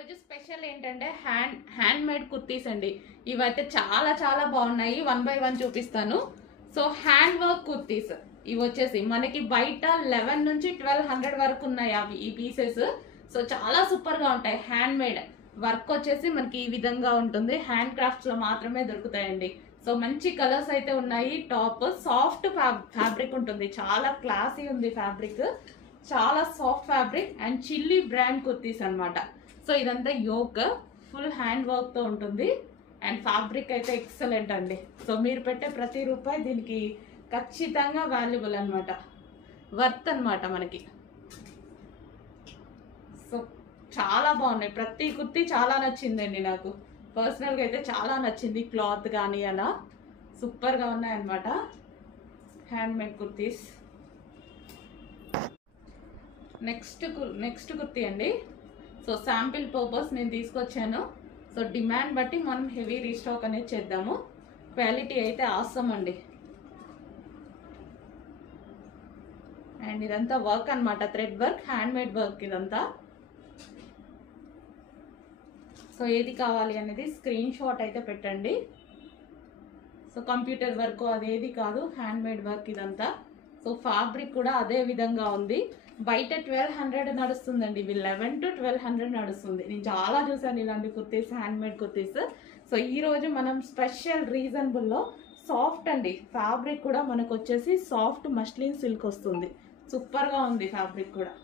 ఈరోజు స్పెషల్ ఏంటంటే hand made kurtis అండి. ఇవైతే చాలా చాలా బాగున్నాయి. 1 by 1 చూపిస్తాను. సో హ్యాండ్ వర్క్ కుర్తీస్ ఇవి వచ్చేసి మనకి బయట 11 నుంచి 1200 వరకు ఉన్నాయి అవి ఈ పీసెస్. సో చాలా సూపర్ గా ఉంటాయి. హ్యాండ్ మేడ్ వర్క్ వచ్చేసి మనకి ఈ విధంగా ఉంటుంది. హ్యాండ్ క్రాఫ్ట్స్ లో మాత్రమే దొరుకుతాయండి. సో మంచి కలర్స్ అయితే ఉన్నాయి. టాప్ సాఫ్ట్ ఫ్యాబ్రిక్ ఉంటుంది. చాలా క్లాసీ ఉంది ఫ్యాబ్రిక్. చాలా soft fabric and chilli brand kurtis అన్నమాట. సో ఇదంతా యోక్ ఫుల్ హ్యాండ్ వర్క్ తో ఉంటుంది అండ్ ఫ్యాబ్రిక్ అయితే ఎక్సలెంట్ అండి. సో మీరు పెట్టే ప్రతి రూపాయి దీనికి ఖచ్చితంగా వాల్యుబుల్ అనమాట, వర్త్ అనమాట మనకి. సో చాలా బాగున్నాయి. ప్రతి కుర్తీ చాలా నచ్చిందండి నాకు. పర్సనల్గా అయితే చాలా నచ్చింది. క్లాత్ కానీ అలా సూపర్గా ఉన్నాయన్నమాట hand made kurtis. Next kurti అండి. సో శాంపిల్ పర్పస్ నేను తీసుకొచ్చాను. సో డిమాండ్ బట్టి మనం హెవీ రీస్టాక్ అనేది చేద్దాము. క్వాలిటీ అయితే ఆసమ్ అండి. అండ్ ఇదంతా వర్క్ అనమాట, thread work, hand made work ఇదంతా. సో ఏది కావాలి అనేది స్క్రీన్ షాట్ అయితే పెట్టండి. సో కంప్యూటర్ వర్క్ అదేది కాదు, హ్యాండ్ మేడ్ వర్క్ ఇదంతా. సో ఫ్యాబ్రిక్ కూడా అదే విధంగా ఉంది. బయట 1200 నడుస్తుందండి, ఇవి 11 to 1200 నడుస్తుంది. నేను చాలా చూసాను ఇలాంటి kurtis, hand made kurtis. So ఈరోజు మనం స్పెషల్ రీజనబుల్లో సాఫ్ట్ అండి, ఫ్యాబ్రిక్ కూడా మనకు వచ్చేసి సాఫ్ట్ మస్లిన్ సిల్క్ వస్తుంది. సూపర్గా ఉంది ఫ్యాబ్రిక్ కూడా.